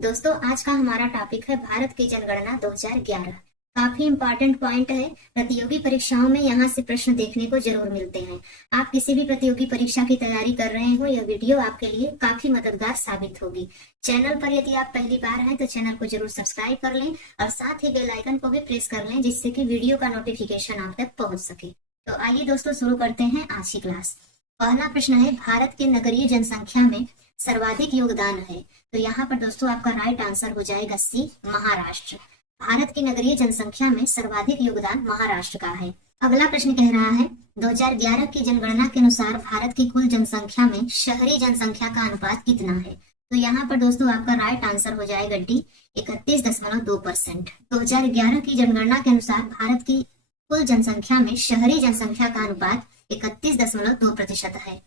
दोस्तों आज का हमारा टॉपिक है भारत की जनगणना 2011। काफी इंपॉर्टेंट पॉइंट है। प्रतियोगी परीक्षाओं में यहाँ से प्रश्न देखने को जरूर मिलते हैं। आप किसी भी प्रतियोगी परीक्षा की तैयारी कर रहे हो, यह वीडियो आपके लिए काफी मददगार साबित होगी। चैनल पर यदि आप पहली बार हैं तो चैनल को जरूर सब्सक्राइब कर लें और साथ ही बेल आइकन को भी प्रेस कर लें, जिससे कि वीडियो का नोटिफिकेशन आप तक पहुंच सके। तो आइए दोस्तों शुरू करते हैं आज की क्लास। पहला प्रश्न है, भारत के नगरीय जनसंख्या में सर्वाधिक योगदान है। तो यहाँ पर दोस्तों आपका राइट आंसर हो जाएगा सी, महाराष्ट्र। भारत की नगरीय जनसंख्या में सर्वाधिक योगदान महाराष्ट्र का है। अगला प्रश्न कह रहा है, 2011 की जनगणना के अनुसार भारत की कुल जनसंख्या में शहरी जनसंख्या का अनुपात कितना है। तो यहाँ पर दोस्तों आपका राइट आंसर हो जाएगा डी, 31.2%। 2011 की जनगणना के अनुसार भारत की कुल जनसंख्या में शहरी जनसंख्या का अनुपात 31.2% है।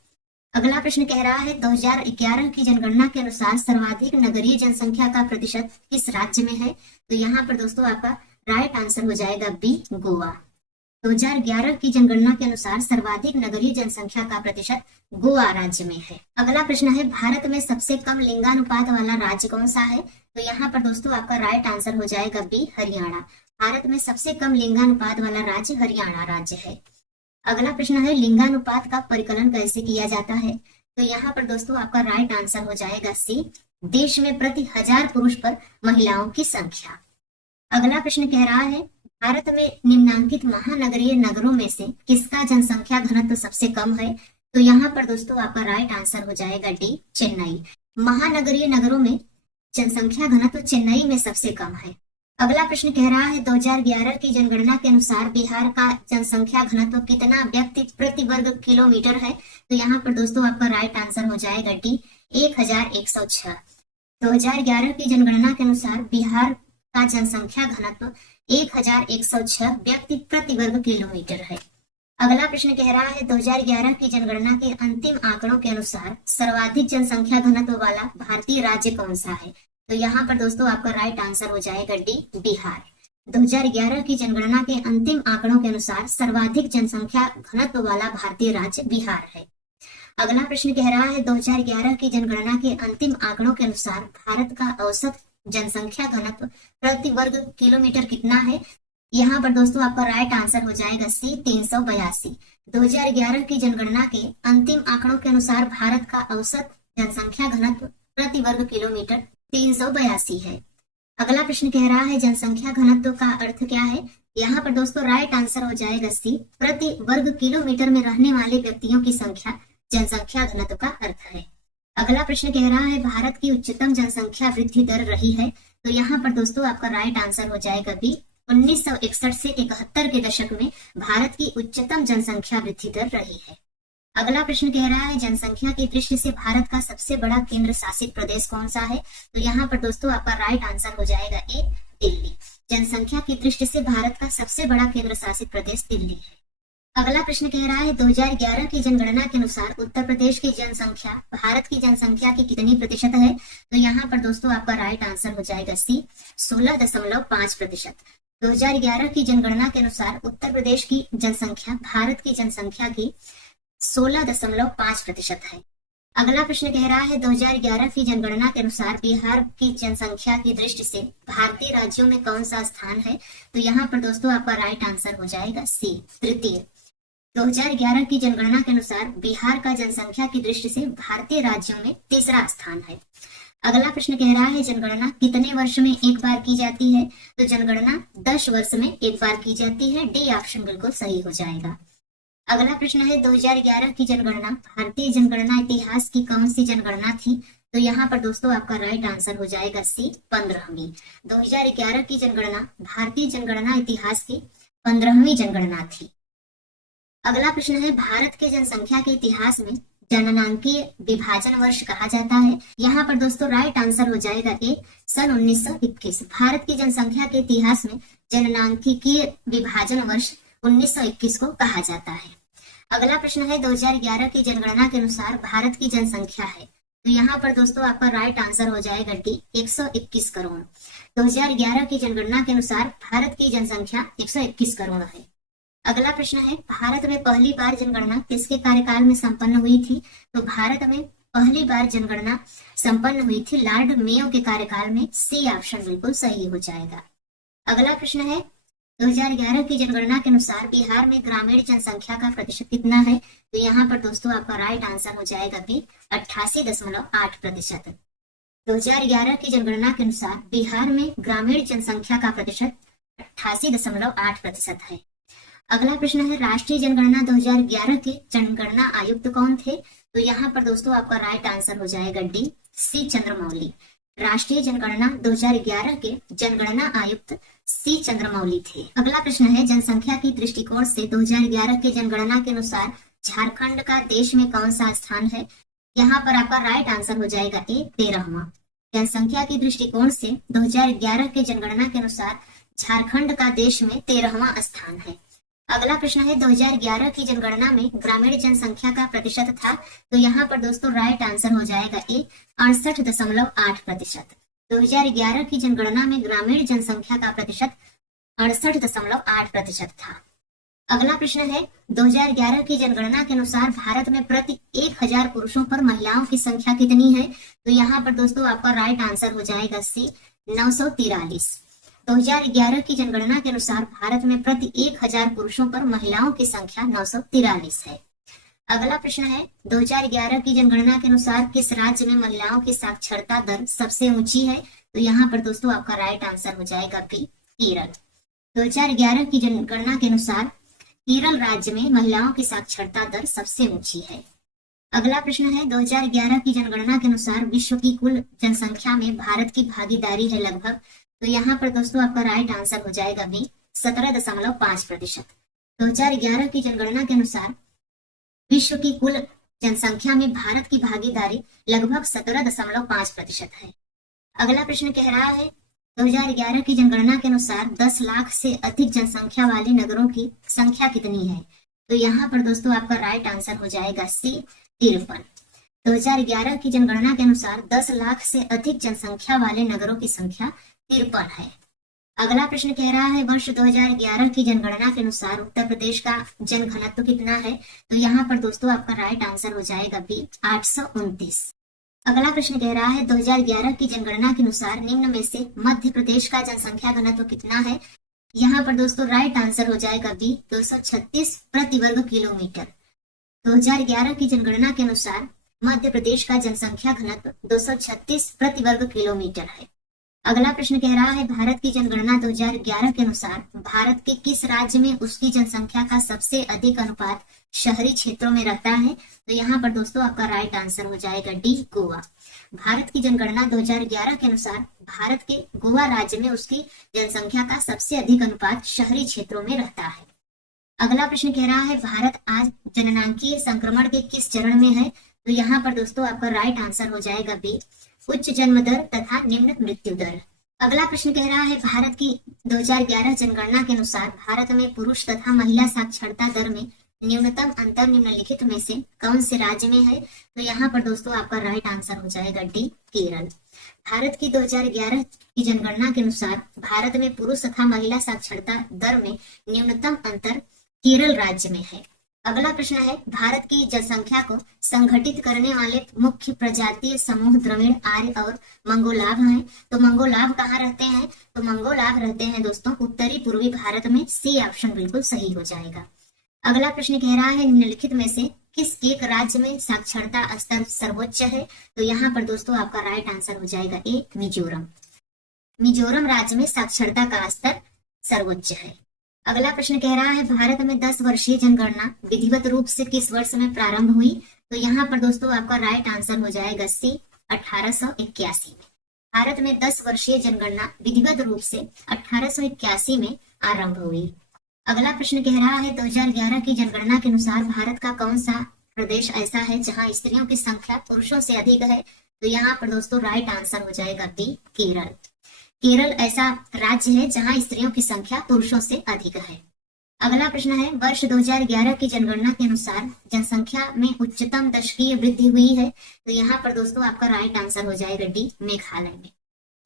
अगला प्रश्न कह रहा है, 2011 की जनगणना के अनुसार सर्वाधिक नगरीय जनसंख्या का प्रतिशत किस राज्य में है। तो यहाँ पर दोस्तों आपका राइट आंसर हो जाएगा बी, गोवा। 2011 की जनगणना के अनुसार सर्वाधिक नगरीय जनसंख्या का प्रतिशत गोवा राज्य में है। अगला प्रश्न है, भारत में सबसे कम लिंगानुपात वाला राज्य कौन सा है। तो यहाँ पर दोस्तों आपका राइट आंसर हो जाएगा बी, हरियाणा। भारत में सबसे कम लिंगानुपात वाला राज्य हरियाणा राज्य है। अगला प्रश्न है, लिंगानुपात का परिकलन कैसे किया जाता है। तो यहाँ पर दोस्तों आपका राइट आंसर हो जाएगा सी, देश में प्रति 1000 पुरुष पर महिलाओं की संख्या। अगला प्रश्न कह रहा है, भारत में निम्नांकित महानगरीय नगरों में से किसका जनसंख्या घनत्व सबसे कम है। तो यहाँ पर दोस्तों आपका राइट आंसर हो जाएगा डी, चेन्नई। महानगरीय नगरों में जनसंख्या घनत्व चेन्नई में सबसे कम है। अगला प्रश्न कह रहा है, 2011 की जनगणना के अनुसार बिहार का जनसंख्या घनत्व कितना व्यक्ति प्रति वर्ग किलोमीटर है। तो यहाँ पर दोस्तों आपका राइट आंसर हो जाएगा डी, 1106। 2011 की जनगणना के अनुसार बिहार का जनसंख्या घनत्व 1106 व्यक्ति प्रति वर्ग किलोमीटर है। अगला प्रश्न कह रहा है, 2011 की जनगणना के अंतिम आंकड़ों के अनुसार सर्वाधिक जनसंख्या घनत्व वाला भारतीय राज्य कौन सा है। तो यहाँ पर दोस्तों आपका राइट आंसर हो जाएगा डी, बिहार। 2011 की जनगणना के अंतिम आंकड़ों के अनुसार सर्वाधिक जनसंख्या घनत्व वाला भारतीय राज्य बिहार है। अगला प्रश्न कह रहा है, 2011 की जनगणना के अंतिम आंकड़ों के अनुसार भारत का औसत जनसंख्या घनत्व प्रति वर्ग किलोमीटर कितना है। यहाँ पर दोस्तों आपका राइट आंसर हो जाएगा सी, 382। 2011 की जनगणना के अंतिम आंकड़ों के अनुसार भारत का औसत जनसंख्या घनत्व प्रति वर्ग किलोमीटर 382 है। अगला प्रश्न कह रहा है, जनसंख्या घनत्व का अर्थ क्या है। यहाँ पर दोस्तों राइट आंसर हो जाएगा सी, प्रति वर्ग किलोमीटर में रहने वाले व्यक्तियों की संख्या जनसंख्या घनत्व का अर्थ है। अगला प्रश्न कह रहा है, भारत की उच्चतम जनसंख्या वृद्धि दर रही है। तो यहाँ पर दोस्तों आपका राइट आंसर हो जाएगा बी, 1961 से 71 के दशक में भारत की उच्चतम जनसंख्या वृद्धि दर रही है। अगला प्रश्न कह रहा है, जनसंख्या की दृष्टि से भारत का सबसे बड़ा केंद्र शासित प्रदेश कौन सा है। तो यहाँ पर दोस्तों आपका राइट आंसर हो जाएगा ए, दिल्ली। जनसंख्या की दृष्टि से भारत का सबसे बड़ा केंद्र शासित प्रदेश दिल्ली है। अगला प्रश्न कह रहा है, 2011 की जनगणना के अनुसार उत्तर प्रदेश की जनसंख्या भारत की जनसंख्या की कितनी प्रतिशत है। तो यहाँ पर दोस्तों आपका राइट आंसर हो जाएगा सी, 16.5%। 2011 की जनगणना के अनुसार उत्तर प्रदेश की जनसंख्या भारत की जनसंख्या की 16.5% है। अगला प्रश्न कह रहा है, 2011 की जनगणना के अनुसार बिहार की जनसंख्या की दृष्टि से भारतीय राज्यों में कौन सा स्थान है। तो यहाँ पर दोस्तों आपका राइट आंसर हो जाएगा सी, तृतीय। 2011 की जनगणना के अनुसार बिहार का जनसंख्या की दृष्टि से भारतीय राज्यों में तीसरा स्थान है। अगला प्रश्न कह रहा है, जनगणना कितने वर्ष में एक बार की जाती है। तो जनगणना 10 वर्ष में एक बार की जाती है। डी ऑप्शन बिल्कुल सही हो जाएगा। अगला प्रश्न है, 2011 की जनगणना भारतीय जनगणना इतिहास की कौन सी जनगणना थी। तो यहाँ पर दोस्तों आपका राइट आंसर हो जाएगा सी, 15वीं। 2011 की जनगणना भारतीय जनगणना इतिहास की 15वीं जनगणना थी। अगला प्रश्न है, भारत के जनसंख्या के इतिहास में जननांकीय विभाजन वर्ष कहा जाता है। यहाँ पर दोस्तों राइट आंसर हो जाएगा ए, सन 1921। भारत की जनसंख्या के इतिहास में जननांकीय विभाजन वर्ष 1921 को कहा जाता है। अगला प्रश्न है, 2011 की जनगणना के अनुसार भारत की जनसंख्या है। तो यहाँ पर दोस्तों आपका राइट आंसर हो जाएगा डी, 121 करोड़। 2011 की जनगणना के अनुसार भारत की जनसंख्या 121 करोड़ है। अगला प्रश्न है, भारत में पहली बार जनगणना किसके कार्यकाल में संपन्न हुई थी। तो भारत में पहली बार जनगणना संपन्न हुई थी लॉर्ड मेयो के कार्यकाल में। सी ऑप्शन बिल्कुल सही हो जाएगा। अगला प्रश्न है 2011 की जनगणना के अनुसार बिहार में ग्रामीण जनसंख्या का प्रतिशत कितना है? तो यहाँ पर दोस्तों आपका राइट आंसर हो जाएगा बी 88.8%। 2011 की जनगणना के अनुसार बिहार में ग्रामीण जनसंख्या का प्रतिशत 88.8% है। अगला प्रश्न है राष्ट्रीय जनगणना 2011 के जनगणना आयुक्त कौन थे? तो यहाँ पर दोस्तों आपका राइट आंसर हो जाएगा डी सी चंद्रमौली। राष्ट्रीय जनगणना 2011 के जनगणना आयुक्त सी चंद्रमौली थे। अगला प्रश्न है जनसंख्या की दृष्टिकोण से 2011 के जनगणना के अनुसार झारखंड का देश में कौन सा स्थान है? यहाँ पर आपका राइट आंसर हो जाएगा ए 13वां। जनसंख्या की दृष्टिकोण से 2011 के जनगणना के अनुसार झारखंड का देश में 13वां स्थान है। अगला प्रश्न है 2011 की जनगणना में ग्रामीण जनसंख्या का प्रतिशत था। तो यहाँ पर दोस्तों राइट आंसर हो जाएगा ए 68.8%। 2011 की जनगणना में ग्रामीण जनसंख्या का प्रतिशत 68.8% था। अगला प्रश्न है 2011 की जनगणना के अनुसार भारत में प्रति 1000 पुरुषों पर महिलाओं की संख्या कितनी है? तो यहाँ पर दोस्तों आपका राइट आंसर हो जाएगा सी 943। 2011 की जनगणना के अनुसार भारत में प्रति 1000 पुरुषों पर महिलाओं की संख्या 943 है। अगला प्रश्न है 2011 की जनगणना के अनुसार किस राज्य में महिलाओं की साक्षरता दर सबसे ऊंची है? तो यहाँ पर दोस्तों आपका राइट आंसर हो जाएगा बी केरल। 2011 की जनगणना के अनुसार केरल राज्य में महिलाओं की साक्षरता दर सबसे ऊंची है। अगला प्रश्न है 2011 की जनगणना के अनुसार विश्व की कुल जनसंख्या में भारत की भागीदारी है लगभग। तो यहाँ पर दोस्तों आपका राइट आंसर हो जाएगा बी 17.5%। 2011 की जनगणना के अनुसार विश्व की कुल जनसंख्या में भारत की भागीदारी लगभग 17.5% है। अगला प्रश्न कह रहा है 2011 की जनगणना के अनुसार 10 लाख से अधिक जनसंख्या वाले नगरों की संख्या कितनी है? तो यहाँ पर दोस्तों आपका राइट आंसर हो जाएगा सी 53। 2011 की जनगणना के अनुसार 10 लाख से अधिक जनसंख्या वाले नगरों की संख्या 53 है। अगला प्रश्न कह रहा है वर्ष 2011 की जनगणना के अनुसार उत्तर प्रदेश का जनघनत्व कितना है? तो यहाँ पर दोस्तों आपका राइट आंसर हो जाएगा बी 829। अगला प्रश्न कह रहा है 2011 की जनगणना के अनुसार निम्न में से मध्य प्रदेश का जनसंख्या घनत्व कितना है? यहाँ पर दोस्तों राइट आंसर हो जाएगा बी 236 प्रति वर्ग किलोमीटर। 2011 की जनगणना के अनुसार मध्य प्रदेश का जनसंख्या घनत्व 236 प्रति वर्ग किलोमीटर है। अगला प्रश्न कह रहा है भारत की जनगणना 2011 के अनुसार भारत के किस राज्य में उसकी जनसंख्या का सबसे अधिक अनुपात शहरी क्षेत्रों में रहता है? तो यहाँ पर दोस्तों आपका राइट आंसर हो जाएगा डी गोवा। भारत की जनगणना 2011 के अनुसार भारत के गोवा राज्य में उसकी जनसंख्या का सबसे अधिक अनुपात शहरी क्षेत्रों में रहता है। अगला प्रश्न कह रहा है भारत आज जननांकीय संक्रमण के किस चरण में है? तो यहाँ पर दोस्तों आपका राइट आंसर हो जाएगा बी उच्च जन्म दर तथा निम्न मृत्यु दर। अगला प्रश्न कह रहा है भारत की 2011 जनगणना के अनुसार भारत में पुरुष तथा महिला साक्षरता दर में न्यूनतम अंतर निम्नलिखित में से कौन से राज्य में है? तो यहाँ पर दोस्तों आपका राइट आंसर हो जाएगा डी केरल। भारत की 2011 की जनगणना के अनुसार भारत में पुरुष तथा महिला साक्षरता दर में न्यूनतम अंतर केरल राज्य में है। अगला प्रश्न है भारत की जनसंख्या को संगठित करने वाले मुख्य प्रजातीय समूह द्रविड़, आर्य और मंगोलाव हैं। तो मंगोलाव कहाँ रहते हैं? तो मंगोलाव रहते हैं दोस्तों उत्तरी पूर्वी भारत में। सी ऑप्शन बिल्कुल सही हो जाएगा। अगला प्रश्न कह रहा है निम्नलिखित में से किस एक राज्य में साक्षरता स्तर सर्वोच्च है? तो यहाँ पर दोस्तों आपका राइट आंसर हो जाएगा ए मिजोरम। मिजोरम राज्य में साक्षरता का स्तर सर्वोच्च है। अगला प्रश्न कह रहा है भारत में 10 वर्षीय जनगणना विधिवत रूप से किस वर्ष में प्रारंभ हुई? तो यहाँ पर दोस्तों आपका राइट आंसर हो जाएगा सी 1881 में। भारत में 10 वर्षीय जनगणना विधिवत रूप से 1881 में आरंभ हुई। अगला प्रश्न कह रहा है 2011 की जनगणना के अनुसार भारत का कौन सा प्रदेश ऐसा है जहां स्त्रियों की संख्या पुरुषों से अधिक है? तो यहाँ पर दोस्तों राइट आंसर हो जाएगा बी केरल। केरल ऐसा राज्य है जहां स्त्रियों की संख्या पुरुषों से अधिक है। अगला प्रश्न है वर्ष 2011 की जनगणना के अनुसार जनसंख्या में उच्चतम दशकीय वृद्धि हुई है। तो यहाँ पर दोस्तों आपका राइट आंसर हो जाएगा डी मेघालय में।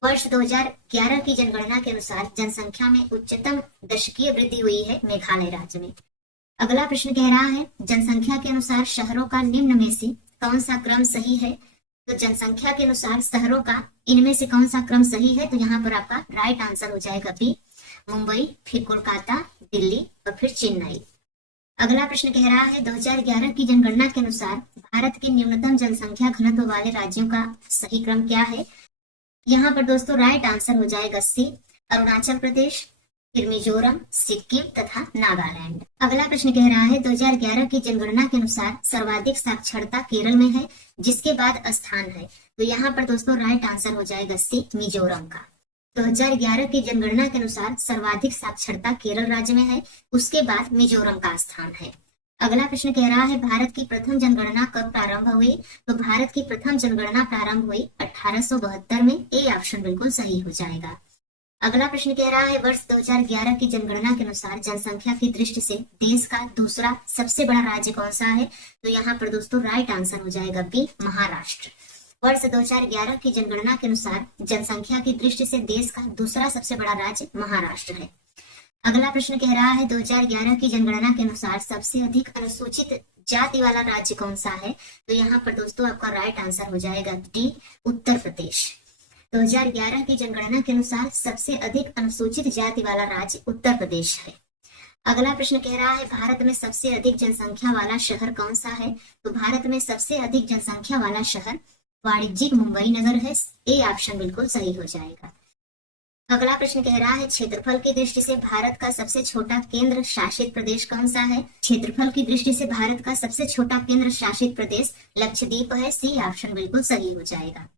वर्ष 2011 की जनगणना के अनुसार जनसंख्या में उच्चतम दशकीय वृद्धि हुई है मेघालय राज्य में। अगला प्रश्न कह रहा है जनसंख्या के अनुसार शहरों का निम्न में से कौन सा क्रम सही है? तो जनसंख्या के अनुसार शहरों का इनमें से कौन सा क्रम सही है? तो यहाँ पर आपका राइट आंसर हो जाएगा बी, मुंबई, फिर कोलकाता, दिल्ली और फिर चेन्नई। अगला प्रश्न कह रहा है 2011 की जनगणना के अनुसार भारत के न्यूनतम जनसंख्या घनत्व वाले राज्यों का सही क्रम क्या है? यहाँ पर दोस्तों राइट आंसर हो जाएगा सी, अरुणाचल प्रदेश, फिर मिजोरम, सिक्किम तथा नागालैंड। अगला प्रश्न कह रहा है 2011 की जनगणना के अनुसार सर्वाधिक साक्षरता केरल में है, जिसके बाद स्थान है? तो यहाँ पर दोस्तों राइट आंसर हो जाएगा सी, मिजोरम का। 2011 की जनगणना के अनुसार सर्वाधिक साक्षरता केरल राज्य में है, उसके बाद मिजोरम का स्थान है। अगला प्रश्न कह रहा है भारत की प्रथम जनगणना कब प्रारंभ हुई? तो भारत की प्रथम जनगणना प्रारंभ हुई 1872 में। ए ऑप्शन बिल्कुल सही हो जाएगा। अगला प्रश्न कह रहा है वर्ष 2011 की जनगणना के अनुसार जनसंख्या की दृष्टि से देश का दूसरा सबसे बड़ा राज्य कौन सा है? तो यहाँ पर दोस्तों राइट आंसर हो जाएगा बी, महाराष्ट्र। वर्ष 2011 की जनगणना के अनुसार जनसंख्या की दृष्टि से देश का दूसरा सबसे बड़ा राज्य महाराष्ट्र है। अगला प्रश्न कह रहा है 2011 की जनगणना के अनुसार सबसे अधिक अनुसूचित जाति वाला राज्य कौन सा है? तो यहाँ पर दोस्तों आपका राइट आंसर हो जाएगा डी, उत्तर प्रदेश। 2011 की जनगणना के अनुसार सबसे अधिक अनुसूचित जाति वाला राज्य उत्तर प्रदेश है। अगला प्रश्न कह रहा है भारत में सबसे अधिक जनसंख्या वाला शहर कौन सा है? तो भारत में सबसे अधिक जनसंख्या वाला शहर वाणिज्यिक मुंबई नगर है। ए ऑप्शन बिल्कुल सही हो जाएगा। अगला प्रश्न कह रहा है क्षेत्रफल की दृष्टि से भारत का सबसे छोटा केंद्र शासित प्रदेश कौन सा है? क्षेत्रफल की दृष्टि से भारत का सबसे छोटा केंद्र शासित प्रदेश लक्षद्वीप है। सी ऑप्शन बिल्कुल सही हो जाएगा।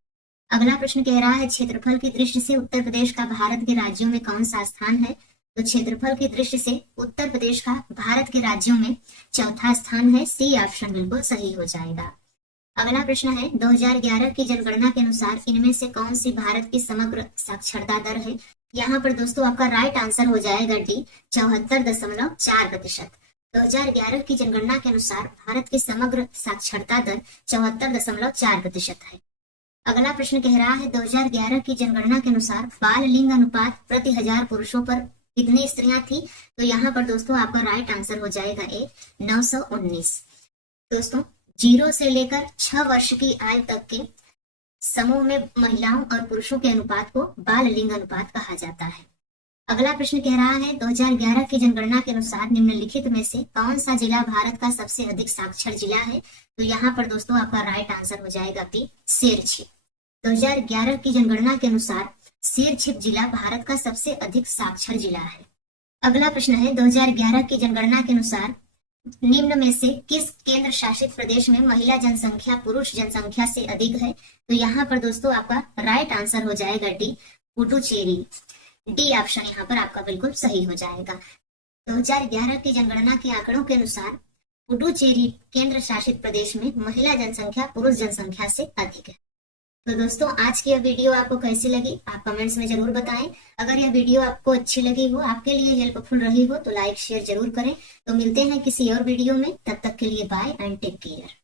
अगला प्रश्न कह रहा है क्षेत्रफल की दृष्टि से उत्तर प्रदेश का भारत के राज्यों में कौन सा स्थान है? तो क्षेत्रफल की दृष्टि से उत्तर प्रदेश का भारत के राज्यों में चौथा स्थान है। सी ऑप्शन बिल्कुल सही हो जाएगा। अगला प्रश्न है 2011 की जनगणना के अनुसार इनमें से कौन सी भारत की समग्र साक्षरता दर है? यहाँ पर दोस्तों आपका राइट आंसर हो जाएगा डी, 74.4%। 2011 की जनगणना के अनुसार भारत की समग्र साक्षरता दर 74.4% है। अगला प्रश्न कह रहा है 2011 की जनगणना के अनुसार बाल लिंग अनुपात प्रति 1000 पुरुषों पर कितनी स्त्रियां थी? तो यहाँ पर दोस्तों आपका राइट आंसर हो जाएगा ए, 919। दोस्तों 0 से लेकर 6 वर्ष की आयु तक के समूह में महिलाओं और पुरुषों के अनुपात को बाल लिंग अनुपात कहा जाता है। अगला प्रश्न कह रहा है 2011 की जनगणना के अनुसार निम्नलिखित में से कौन सा जिला भारत का सबसे अधिक साक्षर जिला है? तो यहाँ पर दोस्तों आपका राइट आंसर हो जाएगा बी, शेरछिप। 2011 की जनगणना के अनुसार शेरछिप जिला भारत का सबसे अधिक साक्षर जिला है। अगला प्रश्न है 2011 की जनगणना के अनुसार निम्न में से किस केंद्र शासित प्रदेश में महिला जनसंख्या पुरुष जनसंख्या से अधिक है? तो यहाँ पर दोस्तों आपका राइट आंसर हो जाएगा डी, पुडुचेरी। डी ऑप्शन यहाँ पर आपका बिल्कुल सही हो जाएगा। 2011 की जनगणना के आंकड़ों के अनुसार पुडुचेरी केंद्र शासित प्रदेश में महिला जनसंख्या पुरुष जनसंख्या से अधिक है। तो दोस्तों आज की यह वीडियो आपको कैसी लगी आप कमेंट्स में जरूर बताएं। अगर यह वीडियो आपको अच्छी लगी हो, आपके लिए हेल्पफुल रही हो तो लाइक शेयर जरूर करें। तो मिलते हैं किसी और वीडियो में, तब तक के लिए बाय एंड टेक केयर।